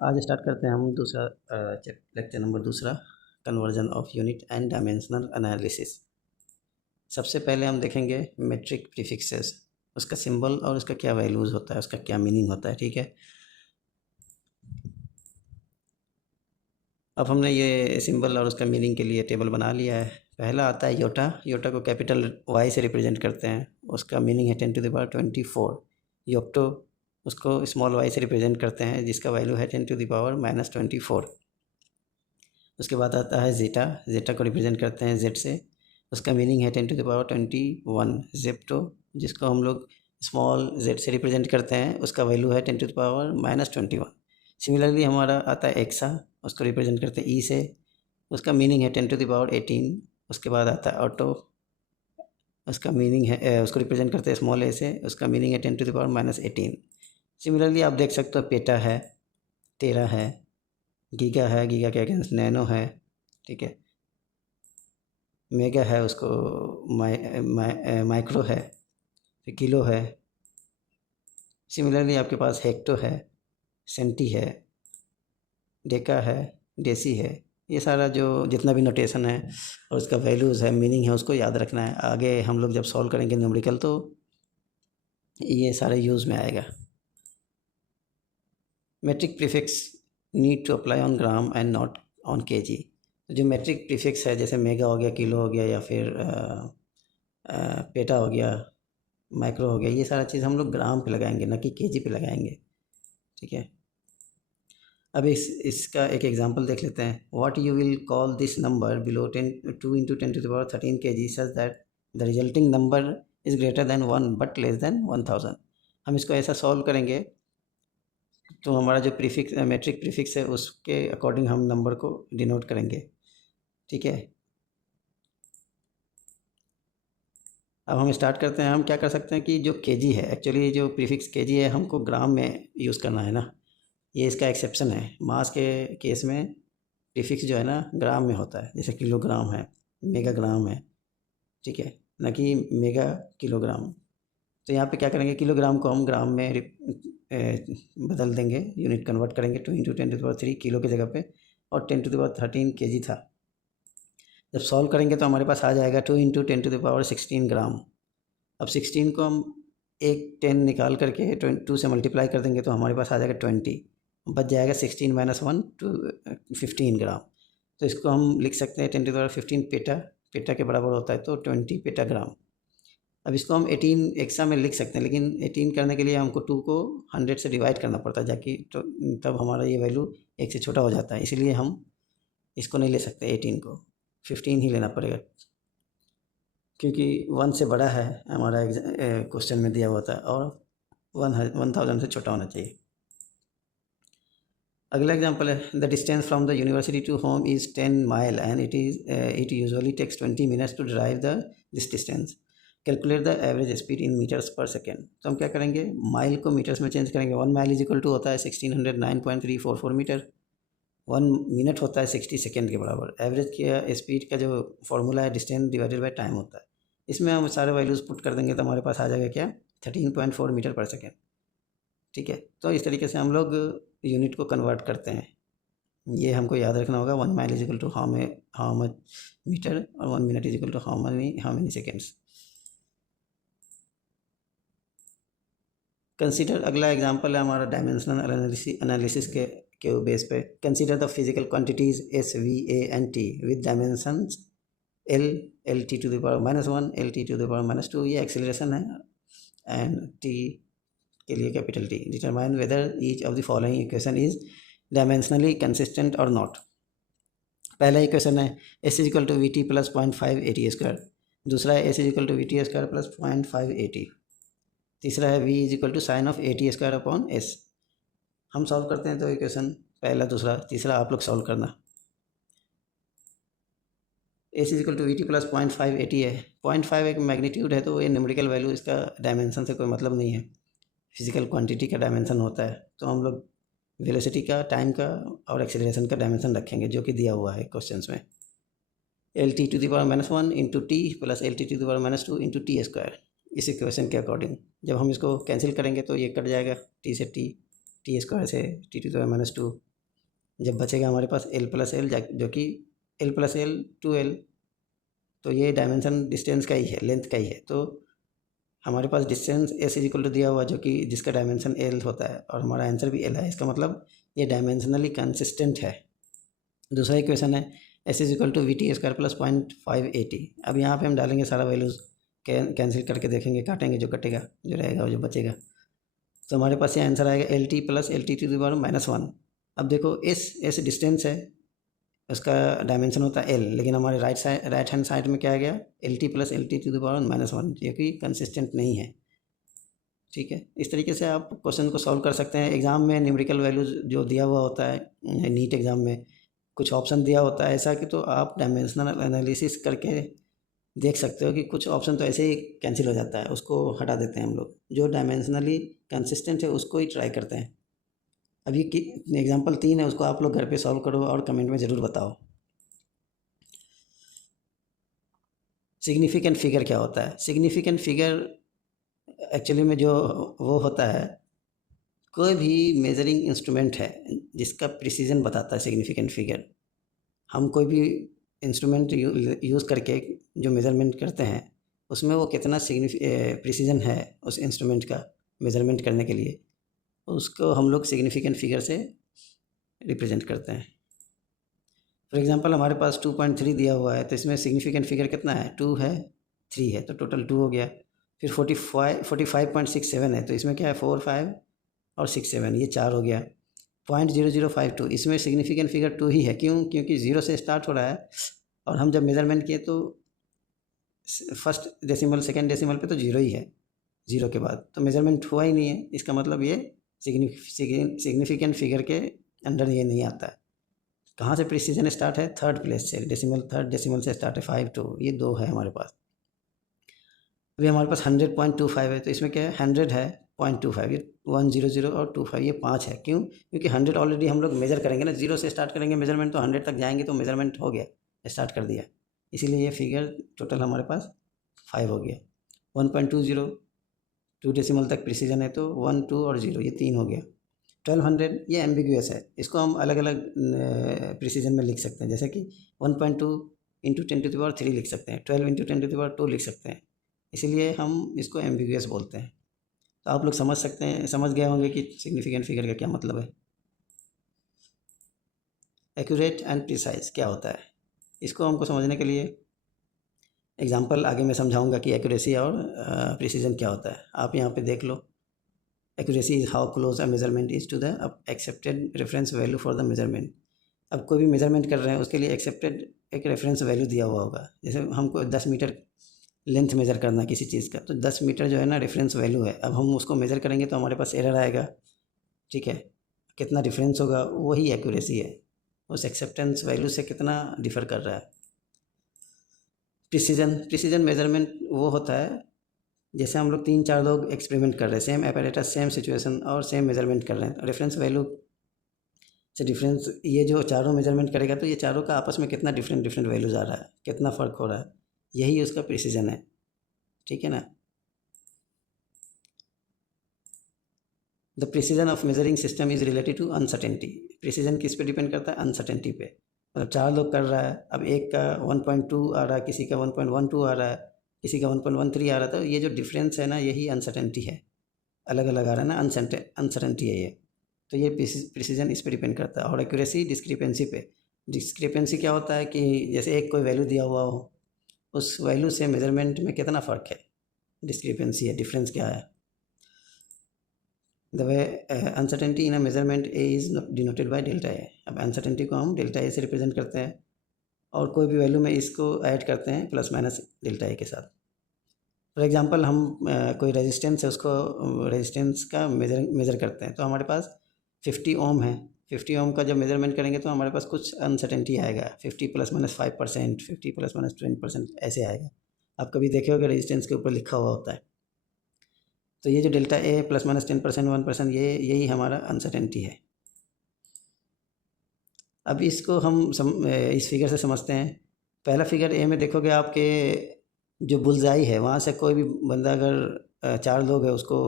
आज स्टार्ट करते हैं हम दूसरा लेक्चर नंबर दूसरा, conversion of unit and dimensional analysis. सबसे पहले हम देखेंगे मेट्रिक प्रीफिक्सेस, उसका सिंबल और उसका क्या वैल्यूज़ होता है, उसका क्या मीनिंग होता है। ठीक है, अब हमने ये सिंबल और उसका मीनिंग के लिए टेबल बना लिया है। पहला आता है योटा। योटा को कैपिटल वाई से रिप्रेजेंट करते हैं, उसका मीनिंग है 10⁻24। योक्टो उसको स्मॉल वाई से रिप्रेजेंट करते हैं, जिसका वैल्यू है 10⁻24। उसके बाद आता है ज़ेटा। ज़ेटा को रिप्रेजेंट करते हैं जेड से, उसका मीनिंग है 10⁻21। जेप्टो जिसको हम लोग स्मॉल जेड से रिप्रेजेंट करते हैं, उसका वैल्यू है 10⁻21। सिमिलरली हमारा आता है एक्सा, उसको रिप्रेजेंट करते हैं ई से, उसका मीनिंग है 10⁻18। उसके बाद आता है ऑटो, उसका मीनिंग है उसको रिप्रेजेंट करते हैं स्मॉल ए से, उसका मीनिंग है 10⁻18। सिमिलरली आप देख सकते हो पेटा है, टेरा है, गीगा है, गीगा के अगेंस्ट नैनो है। ठीक है, मेगा है, उसको माइक्रो है, फिर किलो है। सिमिलरली आपके पास हेक्टो है, सेंटी है, डेका है, डेसी है। ये सारा जो जितना भी नोटेशन है और उसका वैल्यूज़ है, मीनिंग है, उसको याद रखना है। आगे हम लोग जब सॉल्व करेंगे न्यूमेरिकल तो ये सारे यूज़ में आएगा। Metric prefix need to apply on gram and not on KG. जो मेट्रिक प्रीफिक्स है, जैसे मेगा हो गया, किलो हो गया, या फिर पेटा हो गया, माइक्रो हो गया, ये सारा चीज़ हम लोग ग्राम पे लगाएंगे, ना कि केजी पे लगाएंगे। ठीक है, अब इसका एक एग्जांपल देख लेते हैं। What you will call this number below 2 × 10⁻13 kg such that the resulting number is greater than 1 but less than 1000। हम इसको ऐसा सॉल्व करेंगे तो हमारा जो प्रीफिक्स मेट्रिक प्रीफिक्स है, उसके अकॉर्डिंग हम नंबर को डिनोट करेंगे। ठीक है, अब हम स्टार्ट करते हैं। हम क्या कर सकते हैं कि जो केजी है, एक्चुअली जो प्रीफिक्स केजी है, हमको ग्राम में यूज़ करना है ना। ये इसका एक्सेप्शन है। मास के केस में प्रीफिक्स जो है ना ग्राम में होता है, जैसे किलोग्राम है, मेगाग्राम है। ठीक है, ना कि मेगा किलोग्राम। तो यहाँ पे क्या करेंगे, किलोग्राम को हम ग्राम में बदल देंगे, यूनिट कन्वर्ट करेंगे। 2 × 10⁻3 किलो की जगह पे, और 10⁻13 kg था। जब सॉल्व करेंगे तो हमारे पास आ जाएगा 2 × 10⁻16 ग्राम। अब 16 को हम एक 10 निकाल करके 2 से मल्टीप्लाई कर देंगे तो हमारे पास आ जाएगा 20, बच जाएगा 16 - 1 to 15 ग्राम। तो इसको हम लिख सकते हैं 10⁻15 पेटा। पेटा के बराबर होता है तो 20 पेटाग्राम। अब इसको हम 18 एक्सा में लिख सकते हैं, लेकिन 18 करने के लिए हमको 2 को 100 से डिवाइड करना पड़ता है जाकि, तो तब हमारा ये वैल्यू 1 से छोटा हो जाता है। इसीलिए हम इसको नहीं ले सकते 18 को, 15 ही लेना पड़ेगा, क्योंकि 1 से बड़ा है हमारा क्वेश्चन में दिया हुआ था, और 1000 से छोटा होना चाहिए। अगला एग्जांपल है, the distance from the university to home is 10 mile and it usually takes 20 minutes to drive this distance. Calculate the average speed in metres per second. तो हम क्या करेंगे, माइल को मीटर्स में चेंज करेंगे। 1 माइल इज इक्वल टू होता है 1609.344 metre. 1 minute होता है 60 सेकेंड के बराबर। एवरेज की स्पीड का जो फॉर्मूला है, डिस्टेंस डिवाइडेड बाय टाइम होता है। इसमें हम सारे वैल्यूज़ पुट कर देंगे तो हमारे पास आ जाएगा क्या, 13.4 मीटर पर सेकेंड। ठीक है, तो इस तरीके से हम लोग यूनिट को कन्वर्ट करते हैं। ये हमको याद रखना होगा। 1 mile is equal to how much metre, और 1 minute is equal to how many seconds. Consider, अगला एग्जांपल है हमारा डायमेंशनल एनालिसिस के बेस पे। Consider the physical quantities S, V, A and T with dimensions L, Lt⁻⁻1, Lt⁻⁻2। ये acceleration है, and T के लिए capital T. Determine whether each of the following equation is dimensionally consistent और not. पहला equation है S is equal to V T plus 0.5 AT²। दूसरा है S is equal to VT² plus 0.5 AT। तीसरा है v is equal to sine of AT² upon S. हम solve करते हैं तो इक्वेशन पहला, दूसरा, तीसरा आप लोग सॉल्व करना। S is equal to VT plus 0.5 AT है। 0.5 एक मैग्नीट्यूड है, तो ये न्यूमेरिकल वैल्यू, इसका डायमेंशन से कोई मतलब नहीं है। फिजिकल क्वांटिटी का डायमेंशन होता है, तो हम लोग वेलोसिटी का, टाइम का और एक्सेलरेशन का डायमेंशन रखेंगे, जो कि दिया हुआ है क्वेश्चंस में। Lt⁻⁻1 into T plus Lt⁻⁻2 into T²। इस इक्वेशन के अकॉर्डिंग जब हम इसको कैंसिल करेंगे तो ये कट जाएगा, टी से टी, T² से T⁻⁻2, जब बचेगा हमारे पास l प्लस एल, जो कि l प्लस एल 2l, तो ये डायमेंशन डिस्टेंस का ही है, लेंथ का ही है। तो हमारे पास distance s is equal to दिया हुआ, जो कि जिसका डायमेंशन l होता है, और हमारा आंसर भी l है। इसका मतलब ये डायमेंशनली कंसिस्टेंट है। दूसरा इक्वेशन है s is equal to VT² plus 0.580। अब यहाँ पे हम डालेंगे सारा वैल्यूज़, कैंसिल करके देखेंगे, काटेंगे, जो कटेगा, जो रहेगा, जो बचेगा, तो हमारे पास ये आंसर आएगा LT प्लस LT⁻⁻1। अब देखो s डिस्टेंस है, उसका डायमेंशन होता है l, लेकिन हमारे राइट हैंड साइड में क्या आ गया, LT प्लस LT⁻⁻1, जो कि कंसिस्टेंट नहीं है। ठीक है, इस तरीके से आप क्वेश्चन को सॉल्व कर सकते हैं। एग्ज़ाम में न्यूमेरिकल वैल्यूज़ जो दिया हुआ होता है, नीट एग्ज़ाम में कुछ ऑप्शन दिया होता है ऐसा कि, तो आप डायमेंशनल एनालिसिस करके देख सकते हो कि कुछ ऑप्शन तो ऐसे ही कैंसिल हो जाता है, उसको हटा देते हैं हम लोग। जो डायमेंशनली कंसिस्टेंट है उसको ही ट्राई करते हैं। अभी एग्जांपल 3 है, उसको आप लोग घर पे सॉल्व करो और कमेंट में ज़रूर बताओ। सिग्निफिकेंट फिगर क्या होता है? सिग्निफिकेंट फिगर एक्चुअली में जो वो होता है, कोई भी मेजरिंग इंस्ट्रूमेंट है जिसका प्रिसीजन बताता है सिग्निफिकेंट फिगर। हम कोई भी इंस्ट्रूमेंट यूज़ करके जो मेज़रमेंट करते हैं, उसमें वो कितना प्रिसीजन है उस इंस्ट्रूमेंट का मेज़रमेंट करने के लिए, उसको हम लोग सिग्निफिकेंट फिगर से रिप्रेजेंट करते हैं। फॉर एग्जांपल हमारे पास 2.3 दिया हुआ है, तो इसमें सिग्निफिकेंट फिगर कितना है, 2 है, 3 है, तो टोटल 2 हो गया। फिर 45.67 है, तो इसमें क्या है, 4, 5 और 6, 7, ये 4 हो गया। 0.0052, इसमें सिग्निफिकेंट फिगर 2 ही है। क्यों? क्योंकि 0 से स्टार्ट हो रहा है, और हम जब मेज़रमेंट किए तो फर्स्ट डेसिमल, सेकेंड डेसिमल पे तो 0 ही है, 0 के बाद तो मेज़रमेंट हुआ ही नहीं है। इसका मतलब ये सिग्निफिकेंट फिगर के अंडर ये नहीं आता है। कहाँ से प्रिसीजन स्टार्ट है? थर्ड प्लेस से, थर्ड डेसिमल से स्टार्ट है, 5 2, ये 2 है हमारे पास। अभी हमारे पास 100.25 है, तो इसमें क्या है, 100 है, 0.25, ये 100 और 25, ये 5 है। क्यों? क्योंकि 100 ऑलरेडी हम लोग मेजर करेंगे ना, 0 से स्टार्ट करेंगे मेजरमेंट, तो 100 तक जाएंगे तो मेजरमेंट हो गया, स्टार्ट कर दिया, इसीलिए ये फिगर टोटल हमारे पास 5 हो गया। 1.20, 2 डेसिमल तक प्रिसीजन है, तो 1 2 और 0, ये 3 हो गया। 1200 ये एम्बिगुअस है, इसको हम अलग अलग प्रिसीजन में लिख सकते हैं, जैसे कि 1.2 इंटू 10⁻³ लिख सकते हैं, 12 इंटू 10⁻² लिख सकते हैं, इसीलिए हम इसको एम्बिगुअस बोलते हैं। तो आप लोग समझ सकते हैं, समझ गए होंगे कि सिग्निफिकेंट फिगर का क्या मतलब है। एक्यूरेट एंड प्रिसाइज क्या होता है, इसको हमको समझने के लिए एग्जांपल आगे मैं समझाऊंगा कि एक्यूरेसी और प्रिसीजन क्या होता है। आप यहाँ पे देख लो, accuracy is how close a measurement is to the accepted reference value for the measurement. अब कोई भी मेजरमेंट कर रहे हैं, उसके लिए एक्सेप्टेड एक रेफरेंस वैल्यू दिया हुआ होगा। जैसे हमको 10 मीटर लेंथ मेज़र करना किसी चीज़ का, तो 10 मीटर जो है ना रेफरेंस वैल्यू है। अब हम उसको मेज़र करेंगे तो हमारे पास एरर आएगा, ठीक है, कितना डिफरेंस होगा, वही एक्यूरेसी है, उस एक्सेप्टेंस वैल्यू से कितना डिफ़र कर रहा है। प्रिसीजन मेजरमेंट वो होता है जैसे हम लोग 3-4 लोग एक्सपेरिमेंट कर रहे हैं, सेम एपरेटस, सेम सिचुएशन और सेम मेजरमेंट कर रहे हैं, रेफरेंस वैल्यू से डिफरेंस, ये जो चारों मेजरमेंट करेगा तो ये चारों का आपस में कितना डिफरेंट वैल्यूज़ आ रहा है, कितना फ़र्क हो रहा है, यही उसका प्रिसीजन है, ठीक है ना। The precision of measuring system is related to uncertainty. Precision किस पे डिपेंड करता है? अनसर्टेनिटी पे। मतलब 4 लोग कर रहा है, अब एक का 1.2 आ रहा है, किसी का 1.12 आ रहा है, किसी का 1.13 आ रहा था, तो ये जो डिफरेंस है ना, यही अनसर्टेनिटी है, अलग अलग आ रहा है ना, अनसर्टेनिटी है ये। तो ये प्रिसीजन इस पे डिपेंड करता है। और एक्यूरेसी डिस्क्रिपेंसी पे। डिस्क्रिपेंसी क्या होता है कि जैसे एक कोई वैल्यू दिया हुआ हो, उस वैल्यू से मेजरमेंट में कितना फ़र्क है, डिस्क्रिपेंसी है, डिफरेंस क्या है। The way uncertainty in a measurement A is denoted by delta A. अब अनसर्टेनिटी को हम डेल्टा ए से रिप्रेजेंट करते हैं, और कोई भी वैल्यू में इसको ऐड करते हैं प्लस माइनस डेल्टा ए के साथ। फॉर एग्जांपल हम कोई रेजिस्टेंस है, उसको रेजिस्टेंस का मेज़र करते हैं, तो हमारे पास 50 ओम है। 50 ओम का जब मेजरमेंट करेंगे तो हमारे पास कुछ अनसर्टेनिटी आएगा, 50 ± 5%, 50 ± 20%, ऐसे आएगा। आप कभी देखे होगे रेजिस्टेंस के ऊपर लिखा हुआ होता है। तो ये जो डेल्टा ए ±10%, 1%, ये यही हमारा अनसर्टेनिटी है। अब इसको हम इस फिगर से समझते हैं। पहला फिगर ए में देखोगे आपके जो बुलजाई है, वहाँ से कोई भी बंदा अगर 4 लोग है, उसको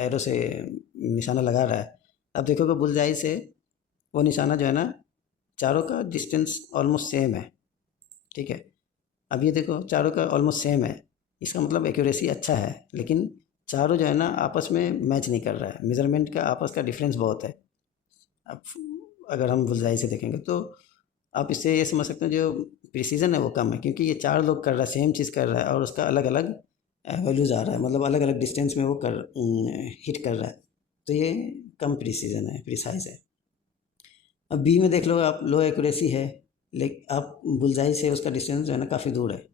एरो से निशाना लगा रहा है। अब देखोगे बुलजाई से वो निशाना जो है ना, चारों का डिस्टेंस ऑलमोस्ट सेम है, ठीक है। अब ये देखो चारों का ऑलमोस्ट सेम है, इसका मतलब एक्यूरेसी अच्छा है, लेकिन चारों जो है ना आपस में मैच नहीं कर रहा है, मेज़रमेंट का आपस का डिफरेंस बहुत है। अब अगर हम बुलजाई से देखेंगे तो आप इससे ये समझ सकते हैं जो प्रिसीजन है वो कम है, क्योंकि ये चार लोग कर रहा है, सेम चीज़ कर रहा है और उसका अलग अलग वैल्यूज़ आ रहा है, मतलब अलग अलग डिस्टेंस में वो हिट कर रहा है, तो ये कम प्रिसीजन है, प्रिसाइज है। अब बी में देख लो आप, लो एक्यूरेसी है, लेकिन आप बुलजाई से उसका डिस्टेंस जो है ना काफ़ी दूर है,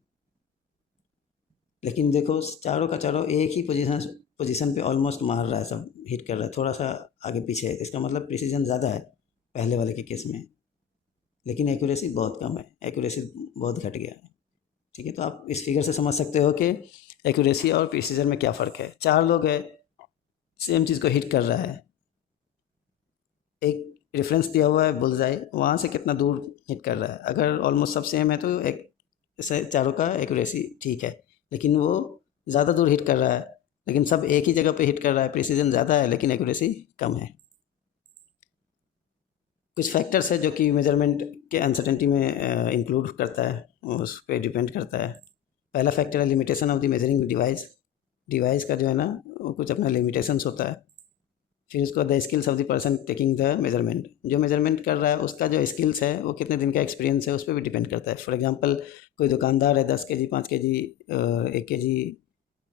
लेकिन देखो चारों का चारों एक ही पोजीशन पे ऑलमोस्ट मार रहा है, सब हिट कर रहा है, थोड़ा सा आगे पीछे है, इसका मतलब प्रिसीजन ज़्यादा है पहले वाले के केस में, लेकिन एक्यूरेसी बहुत कम है, एक्यूरेसी बहुत घट गया है, ठीक है। तो आप इस फिगर से समझ सकते हो कि एक्यूरेसी और प्रिसीजन में क्या फ़र्क है। चार लोग हैं, सेम चीज़ को हिट कर रहा है, एक रेफरेंस दिया हुआ है बुलजाई, वहाँ से कितना दूर हिट कर रहा है, अगर ऑलमोस्ट सब सेम है तो एक से चारों का एक्यूरेसी ठीक है, लेकिन वो ज़्यादा दूर हिट कर रहा है, लेकिन सब एक ही जगह पे हिट कर रहा है, प्रिसीजन ज़्यादा है लेकिन एक्यूरेसी कम है। कुछ फैक्टर्स है जो कि मेजरमेंट के अनसर्टेनिटी में इंक्लूड करता है, उस पर डिपेंड करता है। पहला फैक्टर है limitation of the measuring device, device का जो है ना वो कुछ अपना लिमिटेशंस होता है। फिर उसके बाद the skills of the person taking the measurement, जो मेजरमेंट कर रहा है उसका जो स्किल्स है वो कितने दिन का एक्सपीरियंस है उस पर भी डिपेंड करता है। फॉर एग्जांपल कोई दुकानदार है 10 केजी 5 केजी 1 केजी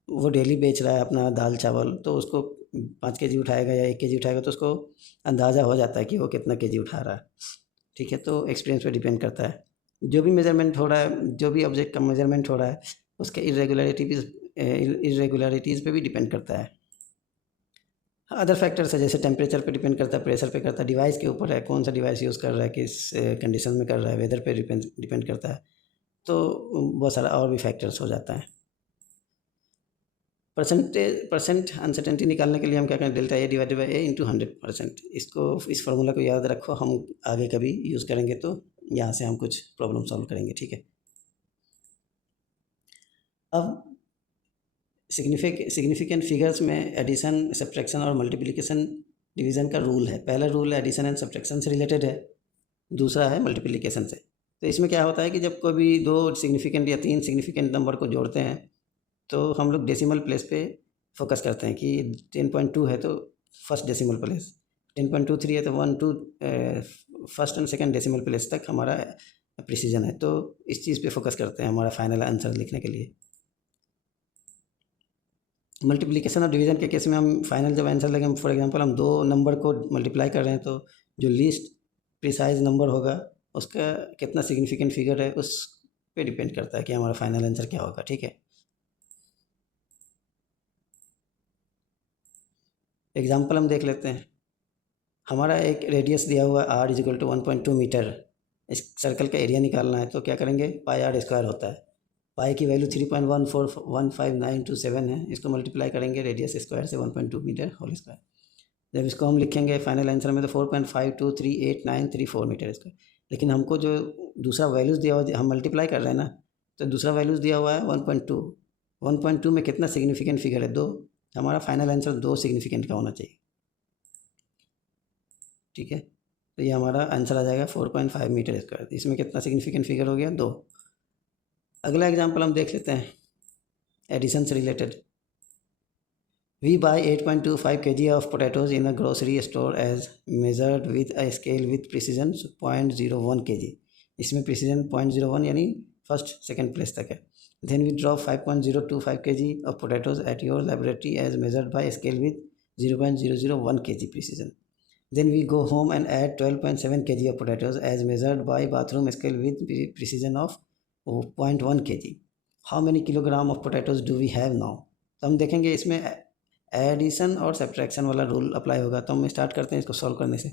वो डेली बेच रहा है अपना दाल चावल, तो उसको 5 केजी उठाएगा या 1 केजी उठाएगा तो उसको अंदाज़ा हो जाता है कि वो कितना केजी उठा रहा है, ठीक है। तो एक्सपीरियंस पे डिपेंड करता है। जो भी मेजरमेंट हो रहा है, जो भी ऑब्जेक्ट का मेजरमेंट हो रहा है उसके इरेगुलरिटीज़ पे भी डिपेंड करता है। अदर फैक्टर्स है जैसे टेम्परेचर पे डिपेंड करता है, प्रेशर पे करता है, डिवाइस के ऊपर है, कौन सा डिवाइस यूज़ कर रहा है, किस कंडीशन में कर रहा है, वेदर पे डिपेंड करता है, तो बहुत सारा और भी फैक्टर्स हो जाता है। परसेंट अनसर्टेनिटी निकालने के लिए हम क्या करें, delta A divided by A into 100%, इसको इस फार्मूला को याद रखो, हम आगे कभी यूज़ करेंगे तो यहाँ से हम कुछ प्रॉब्लम सॉल्व करेंगे, ठीक है। अब सिग्निफिकेंट फिगर्स में एडिशन, सब्ट्रैक्शन और मल्टीप्लिकेशन डिवीज़न का रूल है। पहला रूल एडिशन एंड सब्ट्रैक्शन से रिलेटेड है, दूसरा है मल्टीप्लिकेशन से। तो इसमें क्या होता है कि जब कोई भी दो सिग्निफिकेंट या तीन सिग्निफिकेंट नंबर को जोड़ते हैं तो हम लोग डेसिमल प्लेस पे फोकस करते हैं कि 10.2 है तो फर्स्ट डेसिमल प्लेस, 10.23 है तो 1 2 first and second decimal place तक हमारा प्रिसीजन है, तो इस चीज़ पे फोकस करते हैं हमारा फाइनल आंसर लिखने के लिए। मल्टीप्लिकेशन और डिवीज़न के केस में हम फाइनल जब आंसर लगे, फॉर एग्जांपल हम दो नंबर को मल्टीप्लाई कर रहे हैं तो जो लीस्ट प्रिसाइज नंबर होगा उसका कितना सिग्निफिकेंट फिगर है उस पे डिपेंड करता है कि हमारा फाइनल आंसर क्या होगा, ठीक है। एग्जांपल हम देख लेते हैं। हमारा एक रेडियस दिया हुआ r is equal to 1.2 metre, इस सर्कल का एरिया निकालना है तो क्या करेंगे, पाई r स्क्वायर होता है, पाई की वैल्यू 3.1415927 है, इसको मल्टीप्लाई करेंगे रेडियस स्क्वायर से 1.2 मीटर होल स्क्वायर, जब इसको हम लिखेंगे फाइनल आंसर में तो 4.52383934 मीटर स्क्वायर। लेकिन हमको जो दूसरा वैल्यूज़ दिया हुआ हम मल्टीप्लाई कर रहे हैं ना, तो दूसरा वैल्यूज़ दिया हुआ है 1.2, 1.2 में कितना सिग्निफिकेंट फिगर है, 2, हमारा फाइनल आंसर 2 सिग्निफिकेंट का होना चाहिए, ठीक है। तो ये हमारा आंसर आ जाएगा 4.5 मीटर स्क्वायर, इसमें कितना सिग्निफिकेंट फिगर हो गया, 2। अगला एग्जांपल हम देख लेते हैं एडिशन से related. We buy 8.25 kg of potatoes in a grocery store as measured with a scale with precision 0.01 kg, इसमें precision 0.01 यानी फर्स्ट सेकेंड प्लेस तक है। Then we drop 5.025 kg of potatoes at your laboratory as measured by scale with 0.001 kg precision. Then we go home and add 12.7 kg of potatoes as measured by bathroom scale with precision of 0.1 kg. How many kilogram of potatoes do we have now? तो हम देखेंगे इसमें addition और subtraction वाला rule apply होगा, तो हम start करते हैं इसको सॉल्व करने से।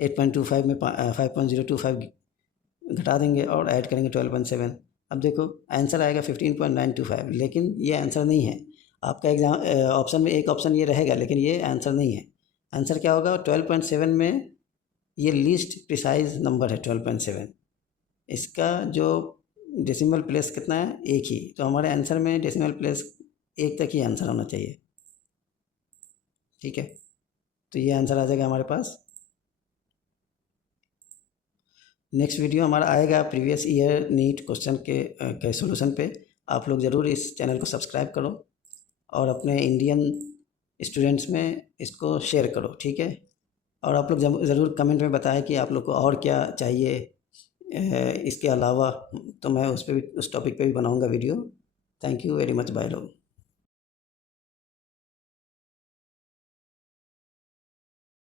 8.25 में 5.025 घटा देंगे और ऐड करेंगे 12.7, अब देखो आंसर आएगा 15.925, लेकिन ये आंसर नहीं है। आपका एग्जाम ऑप्शन में एक ऑप्शन ये रहेगा लेकिन ये आंसर नहीं है। आंसर क्या होगा, 12.7 में ये लीस्ट प्रिसाइज नंबर है 12.7, इसका जो डेसिमल प्लेस कितना है, एक ही, तो हमारे आंसर में डेसिमल प्लेस एक तक ही आंसर होना चाहिए, ठीक है। तो ये आंसर आ जाएगा हमारे पास नेक्स्ट वीडियो हमारा आएगा प्रीवियस ईयर नीट क्वेश्चन के सॉल्यूशन पे। आप लोग ज़रूर इस चैनल को सब्सक्राइब करो और अपने इंडियन स्टूडेंट्स में इसको शेयर करो, ठीक है। और आप लोग ज़रूर कमेंट में बताएं कि आप लोग को और क्या चाहिए इसके अलावा, तो मैं उस टॉपिक पे भी बनाऊंगा video. Thank you very much, bye लोग।